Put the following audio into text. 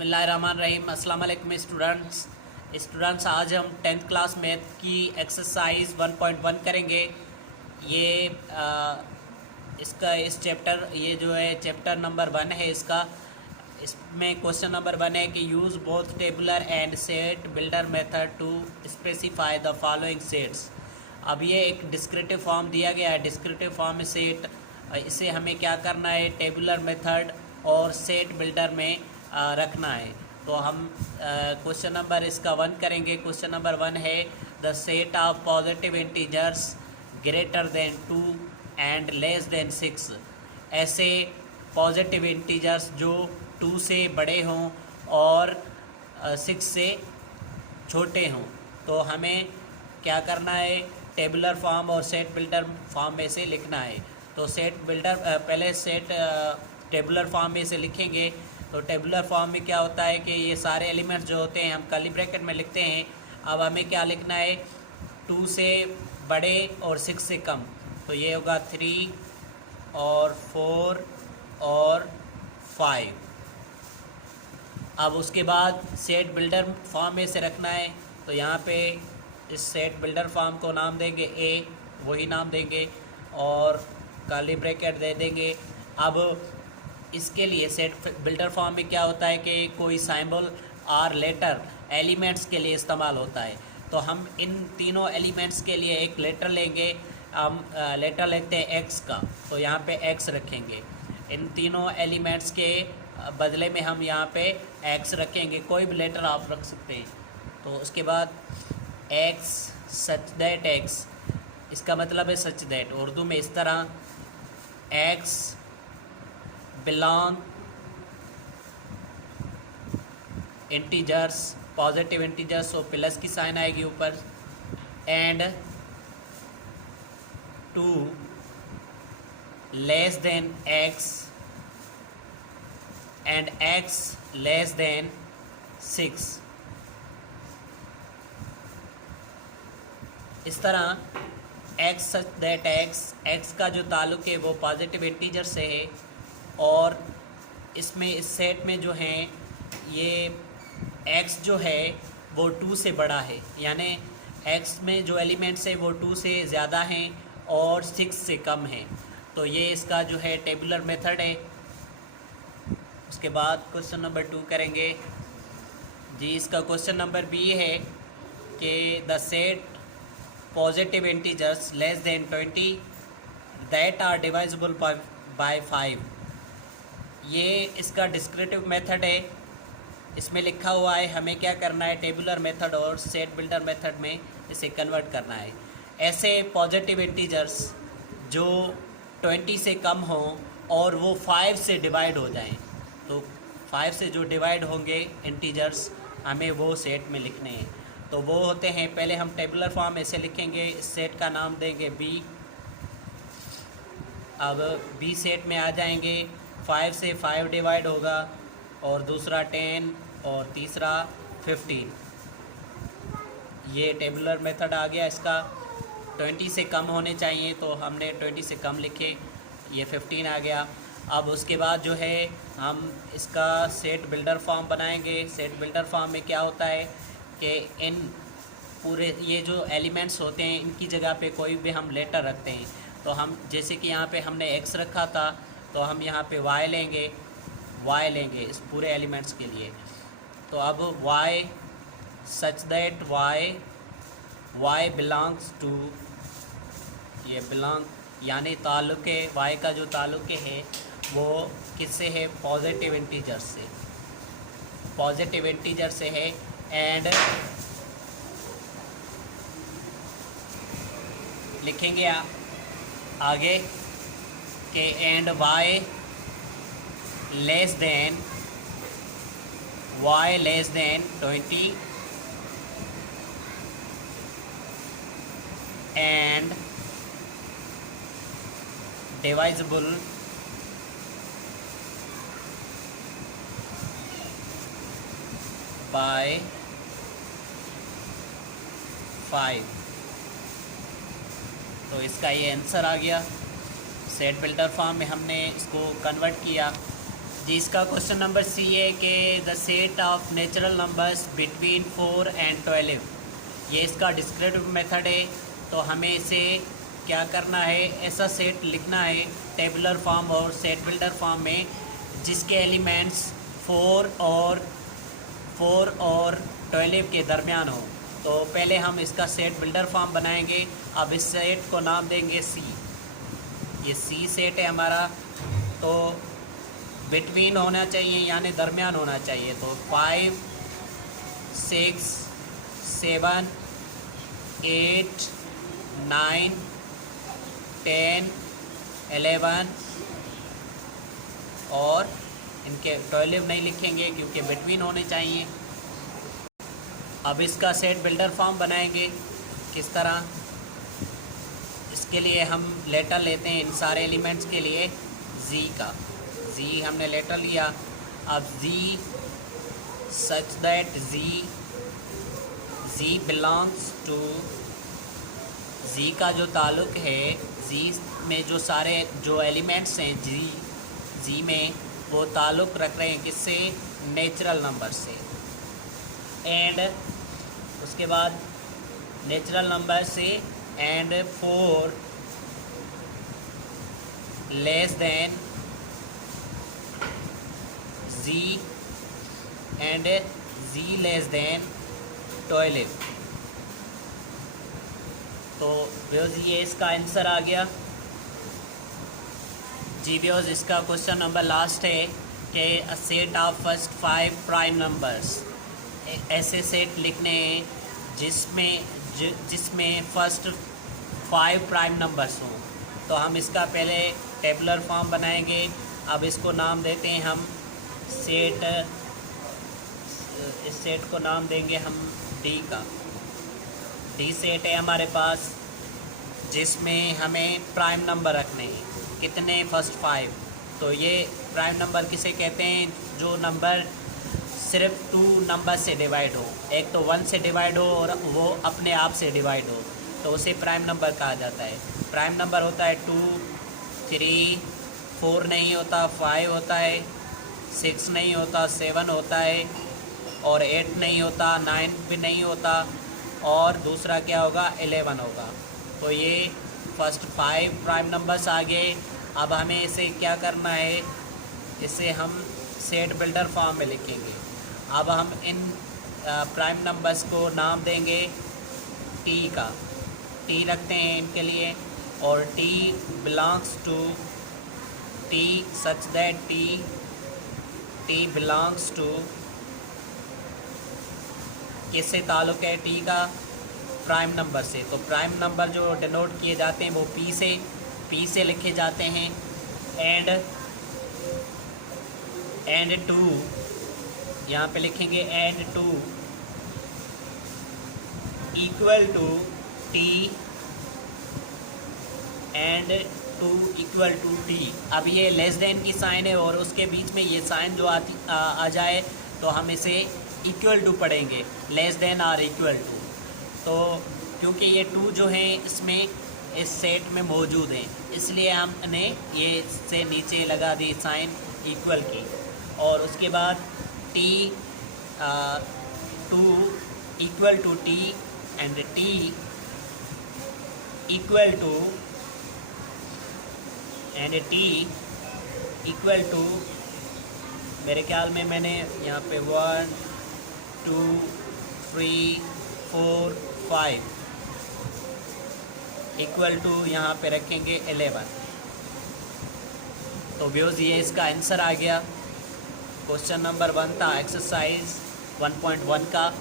बिस्मिल्लाहिर्रहमानिर्रहीम। अस्सलाम वालेकुम स्टूडेंट्स, आज हम 10th क्लास मैथ की एक्सरसाइज 1.1 करेंगे। ये इसका इस चैप्टर ये जो है चैप्टर नंबर 1 है इसका। इसमें क्वेश्चन नंबर 1 है कि use both tabular and set builder method to specify the following sets. अब ये एक डिस्क्रिप्टिव फॉर्म दिया गया है। डिस्क्रिप्टिव फॉर्म में सेट, इसे हमें क्या करना है, टेबुलर मेथड और सेट बिल्डर में रखना है। तो हम क्वेश्चन नंबर इसका 1 करेंगे। क्वेश्चन नंबर 1 है the set of positive integers greater than 2 and less than 6। ऐसे पॉजिटिव इंटीजर्स जो 2 से बड़े हों और 6 से छोटे हों। तो हमें क्या करना है, टेबुलर फॉर्म और सेट बिल्डर फॉर्म में से लिखना है। तो सेट बिल्डर पहले सेट टेबुलर फॉर्म में से लिखेंगे। तो टेबुलर फॉर्म में क्या होता है कि ये सारे एलिमेंट्स जो होते हैं हम कर्ली ब्रैकेट में लिखते हैं। अब हमें क्या लिखना है, 2 से बड़े और 6 से कम। तो ये होगा 3 और 4 और 5। अब उसके बाद सेट बिल्डर फॉर्म में से रखना है। तो यहाँ पे इस सेट बिल्डर फॉर्म को नाम देंगे ए, वही नाम देंगे और कर्ली ब्रैकेट दे देंगे। अब इसके लिए सेट बिल्डर फॉर्म में क्या होता है कि कोई सिंबल और लेटर एलिमेंट्स के लिए इस्तेमाल होता है। तो हम इन तीनों एलिमेंट्स के लिए एक लेटर लेंगे। हम लेटर लेते हैं एक्स का, तो यहाँ पे एक्स रखेंगे। इन तीनों एलिमेंट्स के बदले में हम यहाँ पे एक्स रखेंगे। कोई भी लेटर आप रख सकते हैं। तो उसके बाद एक्स, सच दैट एक्स, इसका मतलब है सच दैट। उर्दू में इस तरह x belong integers, positive integers, तो प्लस की साइन आएगी ऊपर, and 2 less than x and x less than 6। इस तरह एक्स सच दैट एक्स का जो ताल्लुक़ है वो पॉजिटिव इंटीजर से है। और इसमें इस सेट में जो है ये एक्स जो है वो 2 से बड़ा है, यानी एक्स में जो एलिमेंट्स है वो 2 से ज़्यादा हैं और 6 से कम हैं। तो ये इसका जो है टेबुलर मेथड है। उसके बाद क्वेश्चन नंबर 2 करेंगे जी। इसका क्वेश्चन नंबर बी है कि the set positive integers less than 20 that are divisible by 5। ये इसका डिस्क्रिप्टिव मेथड है। इसमें लिखा हुआ है हमें क्या करना है, टेबुलर मेथड और सेट बिल्डर मेथड में इसे कन्वर्ट करना है। ऐसे पॉजिटिव इंटीजर्स जो 20 से कम हों और वो 5 से डिवाइड हो जाएं। तो 5 से जो डिवाइड होंगे इंटीजर्स हमें वो सेट में लिखने हैं। तो वो होते हैं, पहले हम टेबुलर फॉर्म ऐसे लिखेंगे। इस सेट का नाम देंगे बी। अब बी सेट में आ जाएंगे। 5 से 5 डिवाइड होगा और दूसरा 10 और तीसरा 15। ये टेबुलर मेथड आ गया इसका। 20 से कम होने चाहिए तो हमने 20 से कम लिखे, ये 15 आ गया। अब उसके बाद जो है हम इसका सेट बिल्डर फॉर्म बनाएंगे। सेट बिल्डर फॉर्म में क्या होता है कि इन पूरे ये जो एलिमेंट्स होते हैं इनकी जगह पे कोई भी हम लेटर रखते हैं। तो हम जैसे कि यहाँ पे हमने एक्स रखा था तो हम यहाँ पे वाई लेंगे इस पूरे एलिमेंट्स के लिए। तो अब Y such that Y belongs to, ये बिलोंग यानी ताल्लुक़, वाई का जो ताल्लुक़ है वो किससे है, पॉजिटिव इंटीजर से, पॉजिटिव इंटीजर से है। एंड लिखेंगे आगे के and y less than 20 and divisible by 5। तो इसका ये आंसर आ गया। सेट बिल्डर फॉर्म में हमने इसको कन्वर्ट किया जी इसका क्वेश्चन नंबर सी है कि the set of natural numbers between 4 and 12, ये इसका डिस्क्रिप्टिव मेथड है। तो हमें इसे क्या करना है, ऐसा सेट लिखना है टेबुलर फॉर्म और सेट बिल्डर फॉर्म में जिसके एलिमेंट्स 4 और 12 के दरमियान हो। तो पहले हम इसका सेट बिल्डर फॉर्म बनाएंगे। अब इस सेट को नाम देंगे सी। ये सी सेट है हमारा। तो बिटवीन होना चाहिए यानी दरमियान होना चाहिए। तो 5, 6, 7, 8, 9, 10, 11 और इनके 12 नहीं लिखेंगे क्योंकि बिटवीन होने चाहिए। अब इसका सेट बिल्डर फॉर्म बनाएंगे किस तरह, इसके लिए हम लेटर लेते हैं इन सारे एलिमेंट्स के लिए जी का। जी हमने लेटर लिया। अब G such that G belongs to, G का जो ताल्लुक़ है, जी में जो सारे जो एलिमेंट्स हैं जी में वो ताल्लुक़ रख रहे हैं किससे, नेचुरल नंबर से। एंड उसके बाद नेचुरल नंबर से and 4 less than G and G less than 12। तो व्यूज़ ये इसका आंसर आ गया। जी व्यूज़ इसका क्वेश्चन नंबर लास्ट है कि a set of first 5 prime numbers, ऐसे सेट लिखने हैं जिसमें फर्स्ट 5 प्राइम नंबर्स हों। तो हम इसका पहले टेबुलर फॉर्म बनाएंगे। अब इसको नाम देते हैं हम सेट, इस सेट को नाम देंगे हम डी का। डी सेट है हमारे पास जिसमें हमें प्राइम नंबर रखने हैं। कितने, फर्स्ट 5। तो ये प्राइम नंबर किसे कहते हैं, जो नंबर सिर्फ 2 नंबर से डिवाइड हो। एक तो 1 से डिवाइड हो और वो अपने आप से डिवाइड हो, तो उसे प्राइम नंबर कहा जाता है। प्राइम नंबर होता है 2, 3, 4 नहीं होता, 5 होता है, 6 नहीं होता, 7 होता है और 8 नहीं होता, 9 भी नहीं होता और दूसरा क्या होगा, 11 होगा। तो ये फर्स्ट 5 प्राइम नंबर्स आ गए। अब हमें इसे क्या करना है, इसे हम सेट बिल्डर फॉर्म में लिखेंगे। अब हम इन प्राइम नंबर्स को नाम देंगे टी का। टी रखते हैं इनके लिए और T belongs to, T such that T belongs to, किससे ताल्लुक़ है टी का, प्राइम नंबर से। तो प्राइम नंबर जो डिनोट किए जाते हैं वो पी से लिखे जाते हैं। एंड 2 यहाँ पे लिखेंगे, and 2 equal to T, and 2 equal to T. अब ये लेस देन की साइन है और उसके बीच में ये साइन जो आ जाए तो हम इसे इक्वल टू पढ़ेंगे, लेस देन और इक्वल टू। तो क्योंकि ये 2 जो है इसमें इस सेट में मौजूद हैं, इसलिए हमने ये से नीचे लगा दी साइन इक्वल की। और उसके बाद T 2 equal to T and T equal to, and T equal to, मेरे ख्याल में मैंने यहाँ पे 1, 2, 3, 4, 5 इक्वल टू यहाँ पे रखेंगे 11। तो व्यूज़ ये इसका आंसर आ गया। क्वेश्चन नंबर 1 था एक्सरसाइज 1.1 का।